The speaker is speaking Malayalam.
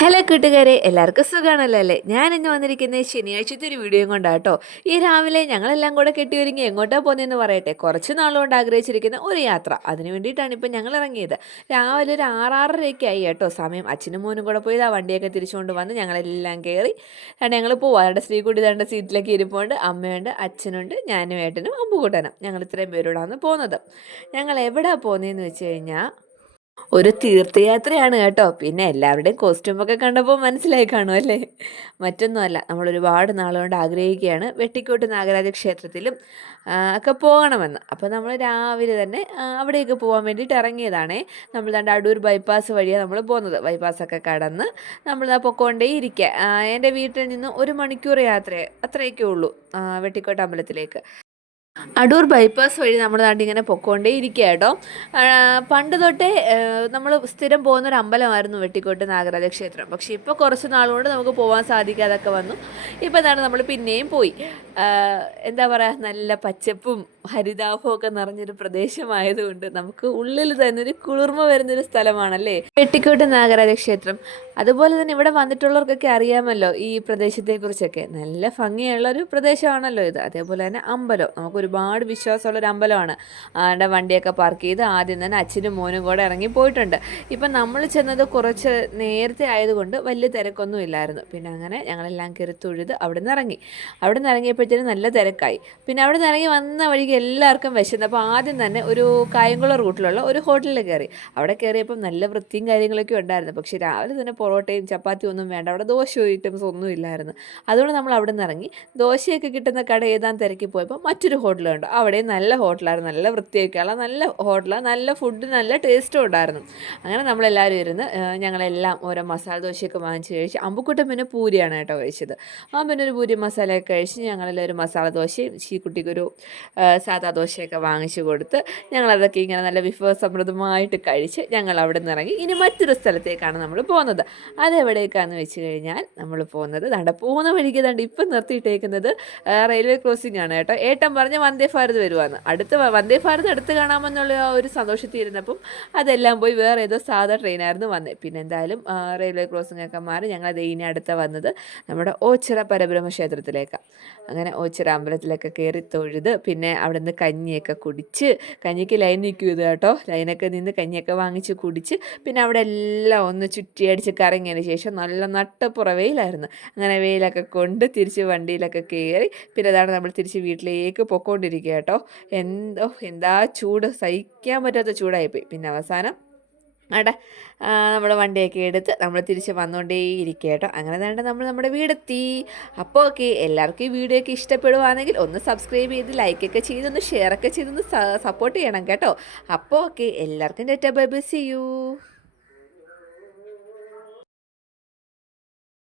ഹലോ കൂട്ടുകാരെ എല്ലാവർക്കും സുഖമാണല്ലോ അല്ലേ? ഞാൻ ഇന്ന് വന്നിരിക്കുന്നത് ശനിയാഴ്ചത്തെ ഒരു വീഡിയോയും കൊണ്ടാട്ടോ ഈ രാവിലെ ഞങ്ങളെല്ലാം കൂടെ കെട്ടി ഒരുങ്ങി എങ്ങോട്ടാ പോകുന്നതെന്ന് പറയട്ടെ. കുറച്ച് നാളുകൊണ്ട് ആഗ്രഹിച്ചിരിക്കുന്ന ഒരു യാത്ര. അതിന് വേണ്ടിയിട്ടാണ് ഇപ്പം ഞങ്ങൾ ഇറങ്ങിയത് രാവിലെ ഒരു ആറാറരയൊക്കെ ആയി കേട്ടോ. സമയം അച്ഛനും മോനും കൂടെ പോയി ആ വണ്ടിയൊക്കെ തിരിച്ചുകൊണ്ട് വന്ന് ഞങ്ങളെല്ലാം കയറി രണ്ട് ഞങ്ങൾ പോവാം. അവിടെ ശ്രീകുട്ടി തന്റെ സീറ്റിലേക്ക് ഇരിപ്പുണ്ട്. അമ്മയുണ്ട് അച്ഛനുണ്ട് ഞാനും ഏട്ടനും അമ്പുകൂട്ടനും. ഞങ്ങൾ ഇത്രയും പേരോടാണ് പോകുന്നത് ഞങ്ങൾ എവിടെയാണ് പോകുന്നതെന്ന് വെച്ച് കഴിഞ്ഞാൽ ഒരു തീർത്ഥയാത്രയാണ് കേട്ടോ. പിന്നെ എല്ലാവരുടെയും കോസ്റ്റ്യൂമൊക്കെ കണ്ടപ്പോൾ മനസ്സിലായി കാണും അല്ലേ? മറ്റൊന്നുമല്ല നമ്മൾ ഒരുപാട് നാളുകൊണ്ട് ആഗ്രഹിക്കുകയാണ് വെട്ടിക്കോട്ട് നാഗരാജ ക്ഷേത്രത്തിലും ഒക്കെ പോകണമെന്ന്. അപ്പോൾ നമ്മൾ രാവിലെ തന്നെ അവിടെയൊക്കെ പോകാൻ വേണ്ടിയിട്ട് ഇറങ്ങിയതാണേ. നമ്മൾ രണ്ട് അടൂർ ബൈപ്പാസ് വഴിയാണ് നമ്മൾ പോകുന്നത്. ബൈപ്പാസൊക്കെ കടന്ന് നമ്മൾ പൊക്കോണ്ടേ ഇരിക്കുക എന്റെ വീട്ടിൽ നിന്ന് ഒരു മണിക്കൂർ യാത്ര അത്രയൊക്കെ ഉള്ളൂ വെട്ടിക്കോട്ട് അമ്പലത്തിലേക്ക്. അടൂർ ബൈപ്പാസ് വഴി നമ്മുടെ നാട്ടിൽ ഇങ്ങനെ പൊക്കോണ്ടേ ഇരിക്കുക കേട്ടോ പണ്ട് തൊട്ടേ നമ്മൾ സ്ഥിരം പോകുന്ന ഒരു അമ്പലമായിരുന്നു വെട്ടിക്കോട്ട് നാഗരാജ ക്ഷേത്രം. പക്ഷേ ഇപ്പോൾ കുറച്ച് നാളുകൊണ്ട് നമുക്ക് പോകാൻ സാധിക്കാതൊക്കെ വന്നു. ഇപ്പോൾ എന്താണ് നമ്മൾ പിന്നെയും പോയി. എന്താ പറയുക നല്ല പച്ചപ്പും ഹരിതാഭവും ഒക്കെ നിറഞ്ഞൊരു പ്രദേശമായതുകൊണ്ട് നമുക്ക് ഉള്ളിൽ തന്നെ ഒരു കുളിർമ വരുന്നൊരു സ്ഥലമാണല്ലേ? വെട്ടിക്കോട്ട് നാഗരാജ ക്ഷേത്രം അതുപോലെ തന്നെ ഇവിടെ വന്നിട്ടുള്ളവർക്കൊക്കെ അറിയാമല്ലോ ഈ പ്രദേശത്തെക്കുറിച്ചൊക്കെ. നല്ല ഭംഗിയുള്ള ഒരു പ്രദേശമാണല്ലോ ഇത്. അതേപോലെ തന്നെ അമ്പലം. നമുക്ക് ഒരുപാട് വിശ്വാസമുള്ള ഒരു അമ്പലമാണ്. ആടെ വണ്ടിയൊക്കെ പാർക്ക് ചെയ്ത് ആദ്യം തന്നെ അച്ഛനും മോനും കൂടെ ഇറങ്ങി പോയിട്ടുണ്ട്. ഇപ്പം നമ്മൾ ചെന്നത് കുറച്ച് നേരത്തെ ആയതുകൊണ്ട് വലിയ തിരക്കൊന്നും ഇല്ലായിരുന്നു. പിന്നെ അങ്ങനെ ഞങ്ങളെല്ലാം കയറി തൊഴുത് അവിടെ നിന്ന് ഇറങ്ങി. അവിടെ നിന്ന് ഇറങ്ങിയപ്പോഴത്തേനും നല്ല തിരക്കായി. പിന്നെ അവിടെ നിന്ന് ഇറങ്ങി വന്ന വഴിക്ക് എല്ലാവർക്കും വിശന്ന്. അപ്പോൾ ആദ്യം തന്നെ ഒരു കായംകുളം റൂട്ടിലുള്ള ഒരു ഹോട്ടലിൽ കയറി. അവിടെ കയറിയപ്പം നല്ല വൃത്തിയും കാര്യങ്ങളൊക്കെ ഉണ്ടായിരുന്നു. പക്ഷേ രാവിലെ തന്നെ പൊറോട്ടയും ചപ്പാത്തിയും ഒന്നും വേണ്ട. അവിടെ ദോശ ഐറ്റംസ് ഒന്നും ഇല്ലായിരുന്നു. അതുകൊണ്ട് നമ്മൾ അവിടെ നിന്ന് ഇറങ്ങി. ദോശയൊക്കെ കിട്ടുന്ന കട ഏതാൻ തിരക്കി പോയപ്പോൾ മറ്റൊരു ഹോട്ടലുണ്ട് അവിടെ നല്ല ഹോട്ടലായിരുന്നു. നല്ല വൃത്തിയൊക്കെയുള്ള നല്ല ഹോട്ടലാണ് നല്ല ഫുഡ് നല്ല ടേസ്റ്റും ഉണ്ടായിരുന്നു. അങ്ങനെ നമ്മളെല്ലാവരും ഇരുന്ന് ഞങ്ങളെല്ലാം ഓരോ മസാല ദോശയൊക്കെ വാങ്ങിച്ച് കഴിച്ച് അമ്പുക്കുട്ടൻ പിന്നെ പൂരിയാണ് കേട്ടോ കഴിച്ചത്. ആ പിന്നെ ഒരു പൂരി മസാലയൊക്കെ കഴിച്ച് ഞങ്ങളെല്ലാം ഒരു മസാല ദോശയും ചീക്കുട്ടിക്കൊരു സാദാ ദോശയൊക്കെ വാങ്ങിച്ചു കൊടുത്ത് ഞങ്ങളതൊക്കെ ഇങ്ങനെ നല്ല വിഭവസമൃദ്ധമായിട്ട് കഴിച്ച് ഞങ്ങൾ അവിടെ നിന്ന് ഇറങ്ങി ഇനി മറ്റൊരു സ്ഥലത്തേക്കാണ് നമ്മൾ പോകുന്നത്. അതെവിടേക്കാന്ന് വെച്ച് കഴിഞ്ഞാൽ നമ്മൾ പോകുന്നത് ദാണ്ട പോകുന്ന വഴിക്ക് ദാണ്ട് ഇപ്പം നിർത്തിയിട്ടേക്കുന്നത് റെയിൽവേ ക്രോസിംഗ് ആണ് കേട്ടോ. ഏട്ടൻ പറഞ്ഞ വന്ദേ ഭാരത് വരുവാന്ന്. അടുത്ത് വന്ദേ ഭാരത് അടുത്ത് കാണാമെന്നുള്ള ഒരു സന്തോഷത്തിരുന്നപ്പം അതെല്ലാം പോയി വേറെ ഏതോ സാധാ ട്രെയിനായിരുന്നു വന്നത് പിന്നെ എന്തായാലും റെയിൽവേ ക്രോസിംഗ് ഒക്കെ മാറി ഞങ്ങൾ അത് ഇനി അടുത്ത വന്നത് നമ്മുടെ ഓച്ചിറ പരബ്രഹ്മ ക്ഷേത്രത്തിലേക്കാണ് അങ്ങനെ ഓച്ചിറ അമ്പലത്തിലൊക്കെ കയറി തൊഴുത് പിന്നെ അവിടെ നിന്ന് കഞ്ഞിയൊക്കെ കുടിച്ച് കഞ്ഞിക്ക് ലൈൻ നിൽക്കും ഇത് കേട്ടോ. ലൈനൊക്കെ നിന്ന് കഞ്ഞിയൊക്കെ വാങ്ങിച്ച് കുടിച്ച് പിന്നെ അവിടെ എല്ലാം ഒന്ന് ചുറ്റിയടിച്ച് കറങ്ങിയതിന് ശേഷം നല്ല നട്ടപ്പുറ വെയിലായിരുന്നു അങ്ങനെ വെയിലൊക്കെ കൊണ്ട് തിരിച്ച് വണ്ടിയിലൊക്കെ കയറി പിന്നെ അതാണ് നമ്മൾ തിരിച്ച് വീട്ടിലേക്ക് പൊക്കോണ്ടിരിക്കുക കേട്ടോ. എന്തോ എന്താ ചൂട്? സഹിക്കാൻ പറ്റാത്ത ചൂടായിപ്പോയി. പിന്നെ അവസാനം അവിടെ നമ്മുടെ വണ്ടിയൊക്കെ എടുത്ത് നമ്മൾ തിരിച്ച് വന്നുകൊണ്ടേ ഇരിക്കുക കേട്ടോ. അങ്ങനെ തന്നെ നമ്മൾ നമ്മുടെ വീടെത്തി. അപ്പോൾ ഓക്കെ എല്ലാവർക്കും ഈ വീഡിയോ ഒക്കെ ഇഷ്ടപ്പെടുവാണെങ്കിൽ ഒന്ന് സബ്സ്ക്രൈബ് ചെയ്ത് ലൈക്കൊക്കെ ചെയ്തൊന്ന് ഷെയറൊക്കെ ചെയ്തൊന്ന് സപ്പോർട്ട് ചെയ്യണം കേട്ടോ. അപ്പോൾ ഓക്കെ എല്ലാവർക്കും ഡേറ്റ ബൈ ബൈ സി യു.